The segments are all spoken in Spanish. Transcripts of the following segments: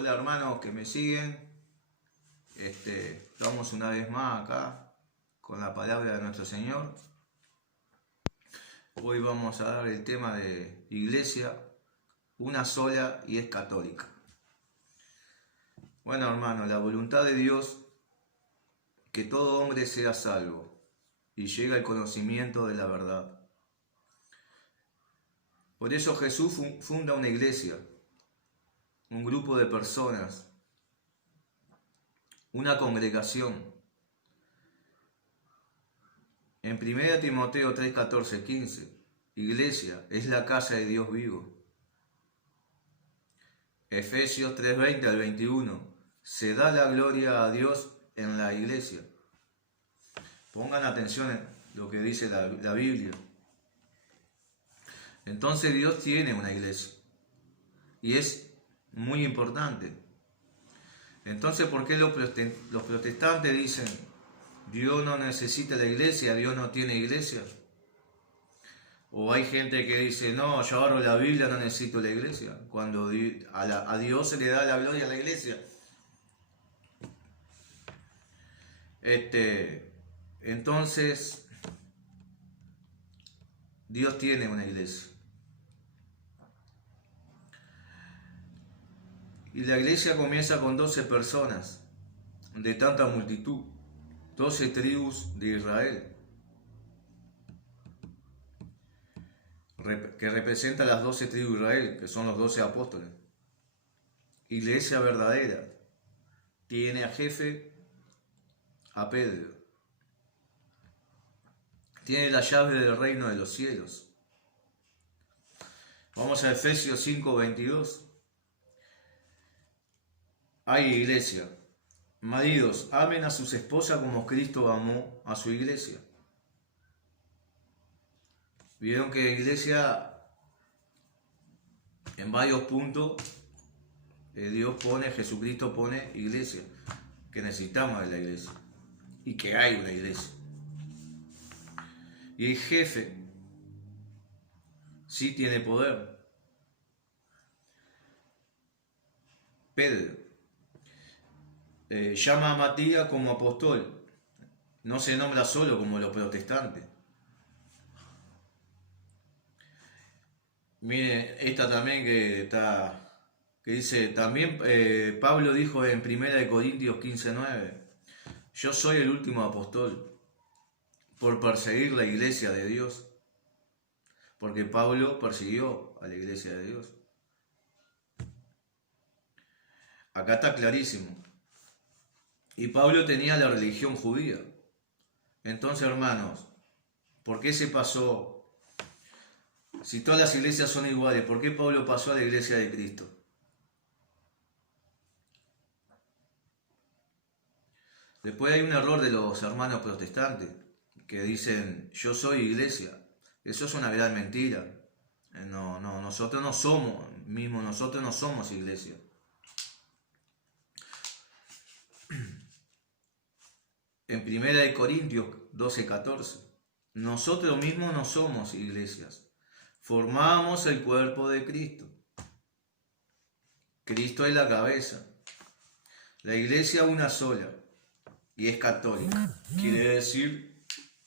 Hola hermanos que me siguen, estamos una vez más acá con la palabra de nuestro Señor. Hoy vamos a dar el tema de iglesia, una sola y es católica. Bueno hermanos, la voluntad de Dios que todo hombre sea salvo y llegue al conocimiento de la verdad. Por eso Jesús funda una iglesia, un grupo de personas, una congregación. En 1 Timoteo 3, 14, 15, iglesia es la casa de Dios vivo. Efesios 3, 20 al 21, se da la gloria a Dios en la iglesia. Pongan atención en lo que dice la Biblia. Entonces Dios tiene una iglesia y es muy importante. Entonces, ¿por qué los protestantes dicen Dios no necesita la iglesia, Dios no tiene iglesia? O hay gente que dice, no, yo agarro la Biblia, no necesito la iglesia. Cuando a Dios se le da la gloria a la iglesia. Entonces, Dios tiene una iglesia. Y la iglesia comienza con 12 personas de tanta multitud, 12 tribus de Israel, que representa las 12 tribus de Israel, que son los 12 apóstoles. Iglesia verdadera, tiene a jefe a Pedro, tiene la llave del reino de los cielos. Vamos a Efesios 5, 22. Hay iglesia. Maridos, amen a sus esposas como Cristo amó a su iglesia. Vieron que iglesia, en varios puntos, Jesucristo pone iglesia, que necesitamos de la iglesia y que hay una iglesia. Y el jefe sí tiene poder. Pedro llama a Matías como apóstol, no se nombra solo como los protestantes. Miren, esta también que dice, también Pablo dijo en 1 Corintios 15, 9, yo soy el último apóstol por perseguir la iglesia de Dios, porque Pablo persiguió a la iglesia de Dios. Acá está clarísimo. Y Pablo tenía la religión judía. Entonces, hermanos, ¿por qué se pasó? Si todas las iglesias son iguales, ¿por qué Pablo pasó a la iglesia de Cristo? Después hay un error de los hermanos protestantes que dicen, yo soy iglesia. Eso es una gran mentira. Nosotros no somos iglesia. En 1 Corintios 12, 14, nosotros mismos no somos iglesias. Formamos el cuerpo de Cristo. Cristo es la cabeza. La iglesia una sola y es católica.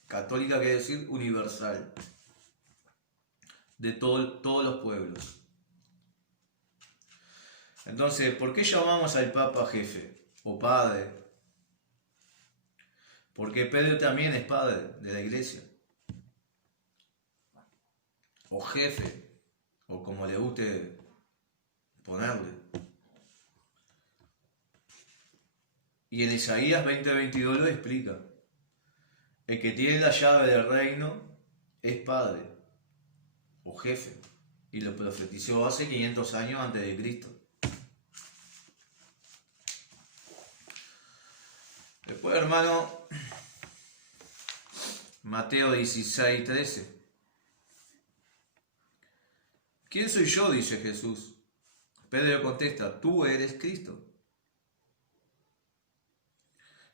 Católica quiere decir universal. De todos los pueblos. Entonces, ¿por qué llamamos al Papa jefe o padre? Porque Pedro también es padre de la iglesia. O jefe, o como le guste ponerle. Y en Isaías 20:22 lo explica. El que tiene la llave del reino es padre o jefe. Y lo profetizó hace 500 años antes de Cristo. Después, hermano, Mateo 16, 13. ¿Quién soy yo?, dice Jesús. Pedro contesta, tú eres Cristo.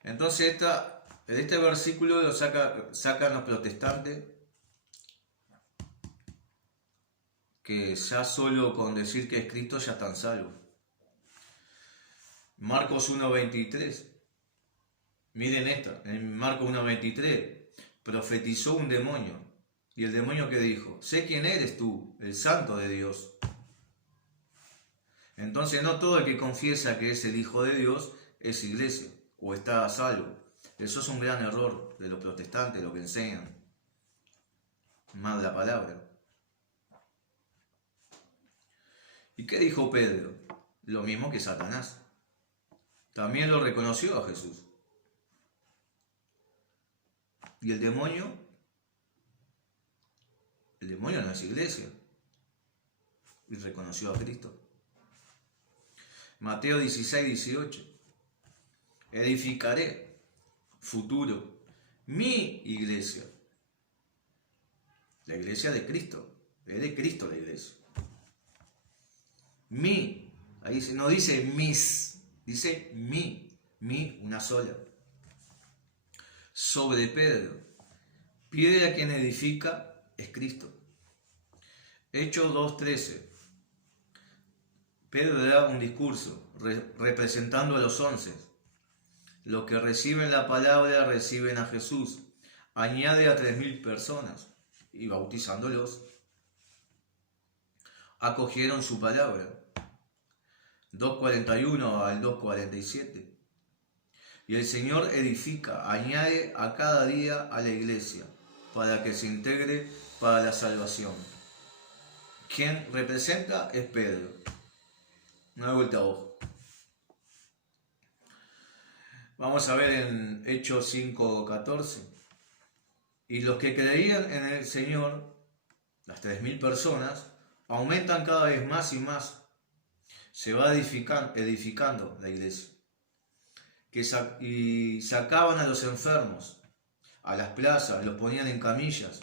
Entonces este versículo lo sacan los protestantes, que ya solo con decir que es Cristo ya están salvos. Marcos 1:23. Miren esta, en Marcos 1:23 profetizó un demonio. Y el demonio que dijo: sé quién eres tú, el santo de Dios. Entonces no todo el que confiesa que es el Hijo de Dios es iglesia o está a salvo. Eso es un gran error de los protestantes, lo que enseñan mal la palabra. ¿Y qué dijo Pedro? Lo mismo que Satanás. También lo reconoció a Jesús. ¿Y el demonio? El demonio no es iglesia. Y reconoció a Cristo. Mateo 16:18. Edificaré, futuro, mi iglesia. La iglesia de Cristo. Es de Cristo la iglesia. Mi. Ahí no dice mis. Dice mi. Mi, una sola. Sobre Pedro. Piedra quien edifica es Cristo. Hechos 2:13. Pedro da un discurso representando a los 11. Los que reciben la palabra reciben a Jesús. Añade a 3.000 personas y bautizándolos acogieron su palabra. 2:41 al 2:47. Y el Señor edifica, añade a cada día a la iglesia para que se integre para la salvación. Quien representa es Pedro. Una vuelta a ojo. Vamos a ver en Hechos 5:14. Y los que creían en el Señor, las 3.000 personas, aumentan cada vez más y más. Se va edificando la iglesia. Y sacaban a los enfermos a las plazas, los ponían en camillas,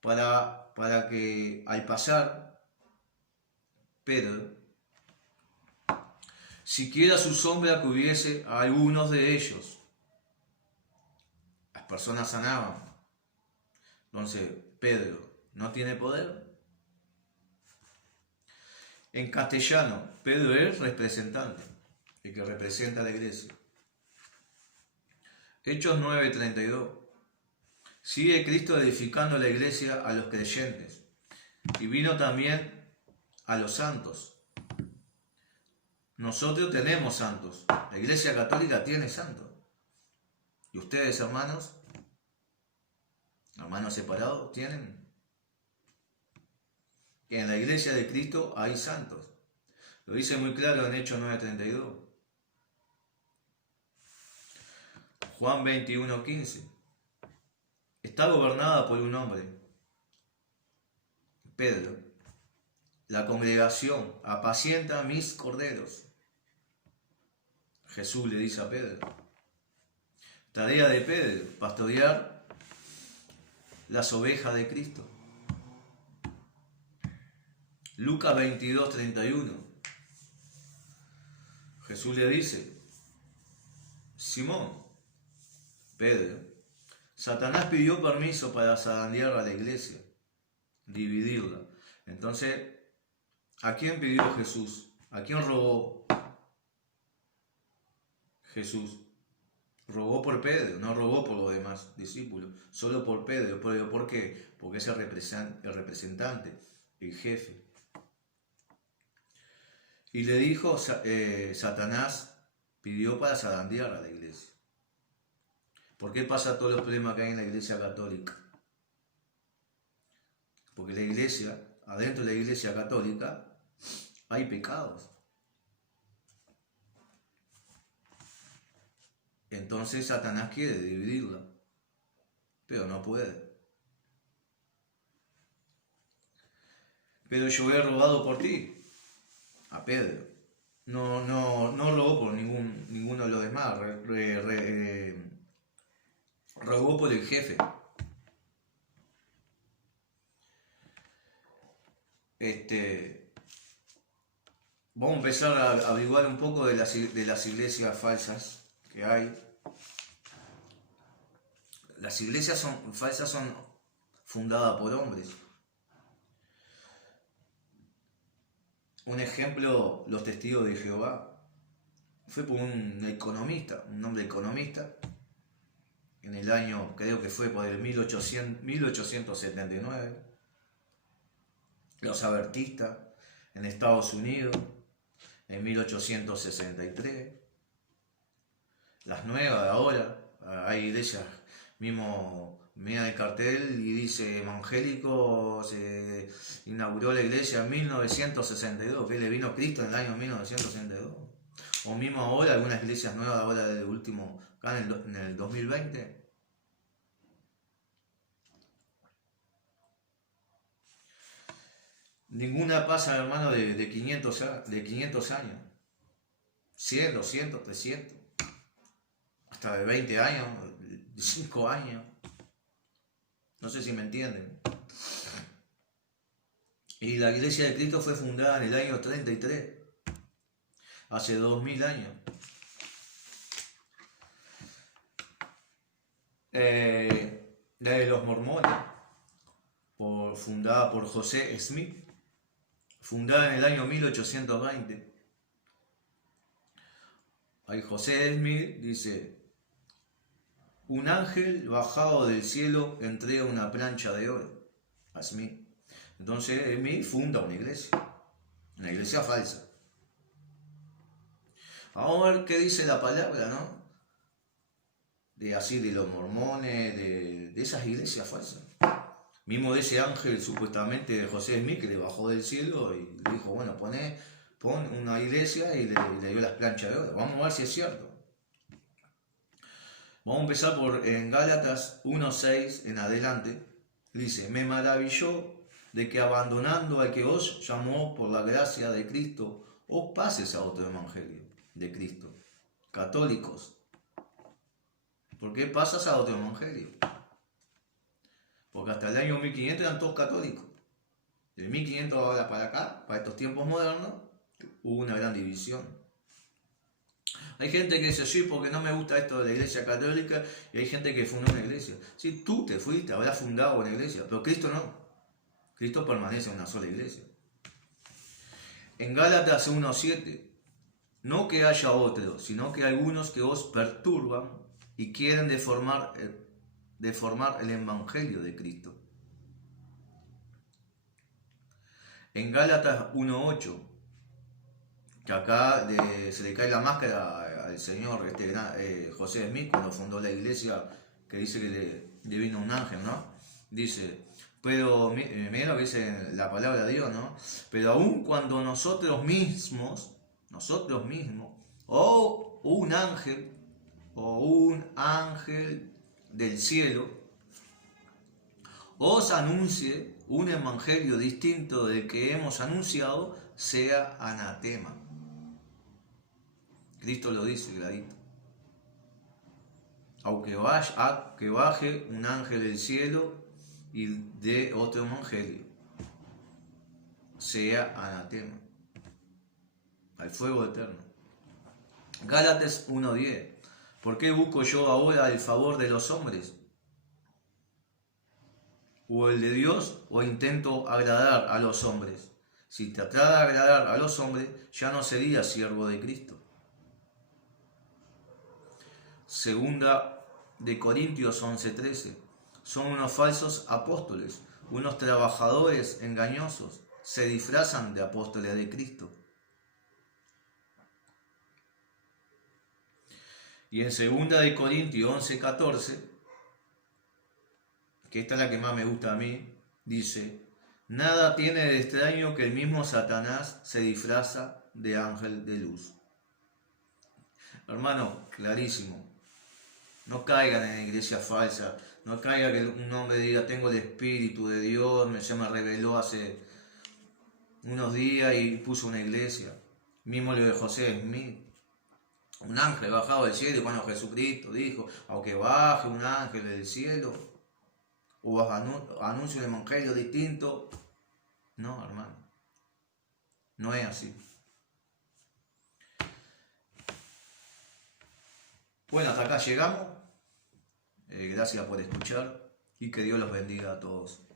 para que al pasar Pedro, siquiera su sombra cubriese a algunos de ellos. Las personas sanaban. Entonces, Pedro no tiene poder. En castellano, Pedro es representante, el que representa a la iglesia. Hechos 9:32. Sigue Cristo edificando la iglesia a los creyentes. Y vino también a los santos. Nosotros tenemos santos. La iglesia católica tiene santos. ¿Y ustedes, hermanos separados, tienen? En la iglesia de Cristo hay santos. Lo dice muy claro en Hechos 9:32. Juan 21:15. Está gobernada por un hombre, Pedro. La congregación apacienta mis corderos. Jesús le dice a Pedro. Tarea de Pedro, pastorear las ovejas de Cristo. Lucas 22:31. Jesús le dice: Simón, Pedro, Satanás pidió permiso para zarandear a la iglesia, dividirla. Entonces, ¿a quién pidió Jesús? ¿A quién rogó Jesús? Rogó por Pedro, no rogó por los demás discípulos, solo por Pedro. ¿Por qué? Porque es el representante, el jefe. Y le dijo, Satanás pidió para zarandear a la iglesia. ¿Por qué pasa todos los problemas que hay en la iglesia católica? Porque la iglesia, adentro de la iglesia católica, hay pecados. Entonces Satanás quiere dividirla, pero no puede. Pero yo he rogado por ti, a Pedro. No rogó por ninguno de los demás, rogó por el jefe. Vamos a empezar a averiguar un poco de las iglesias falsas que hay. Las iglesias falsas son fundadas por hombres. Un ejemplo, los testigos de Jehová. fue por un economista, un hombre economista, en el año, creo que fue por el 1879, los adventistas en Estados Unidos, en 1863, las nuevas de ahora, hay iglesias, mismo mira el cartel y dice evangélico, se inauguró la iglesia en 1962, que le vino Cristo en el año 1962. O mismo ahora, algunas iglesias nuevas ahora del último, acá en el 2020. Ninguna pasa, hermano, de 500 años. 100, 200, 300. Hasta de 20 años, de 5 años. No sé si me entienden. Y la iglesia de Cristo fue fundada en el año 33. Hace 2000 años. La de los mormones, fundada por José Smith, fundada en el año 1820. Ahí José Smith dice: un ángel bajado del cielo entrega una plancha de oro a Smith. Entonces Smith funda una iglesia falsa. Vamos a ver qué dice la palabra, ¿no? De los mormones, de esas iglesias falsas. Mismo de ese ángel supuestamente de José Smith que le bajó del cielo y le dijo, bueno, pon una iglesia y le dio las planchas de oro. Vamos a ver si es cierto. Vamos a empezar en Gálatas 1:6 en adelante. Dice: me maravilló de que abandonando al que os llamó por la gracia de Cristo, os pases a otro evangelio de Cristo. Católicos, ¿por qué pasas a otro evangelio? Porque hasta el año 1500 eran todos católicos. De 1500 ahora para acá, para estos tiempos modernos, hubo una gran división. Hay gente que dice, sí, porque no me gusta esto de la iglesia católica, y hay gente que fundó una iglesia. Sí, tú te fuiste, habrás fundado una iglesia, pero Cristo no. Cristo permanece en una sola iglesia. En Gálatas 1:7, no que haya otro, sino que algunos que os perturban y quieren deformar el evangelio de Cristo. En Gálatas 1:8, que acá se le cae la máscara al señor José Smith cuando fundó la iglesia, que dice que le vino un ángel, ¿no? Dice, pero mira lo que dice la palabra de Dios, ¿no? Pero aun cuando nosotros mismos, o un ángel del cielo, os anuncie un evangelio distinto del que hemos anunciado, sea anatema. Cristo lo dice clarito. Aunque baje un ángel del cielo y dé otro evangelio, sea anatema, al fuego eterno. Gálatas 1:10. ¿Por qué busco yo ahora el favor de los hombres? ¿O el de Dios? ¿O intento agradar a los hombres? Si tratara de agradar a los hombres, ya no sería siervo de Cristo. Segunda de Corintios 11:13. Son unos falsos apóstoles, unos trabajadores engañosos, se disfrazan de apóstoles de Cristo. Y en segunda de Corintios 11:14, que esta es la que más me gusta a mí, dice: nada tiene de extraño que el mismo Satanás se disfraza de ángel de luz. Hermano, clarísimo. No caigan en iglesia falsa. No caiga que un hombre diga, tengo el Espíritu de Dios, se me reveló hace unos días y puso una iglesia. Mismo lo de José Smith. Un ángel bajado del cielo, y cuando Jesucristo dijo, aunque baje un ángel del cielo, o anuncio un evangelio distinto. No, hermano. No es así. Bueno, hasta acá llegamos. Gracias por escuchar y que Dios los bendiga a todos.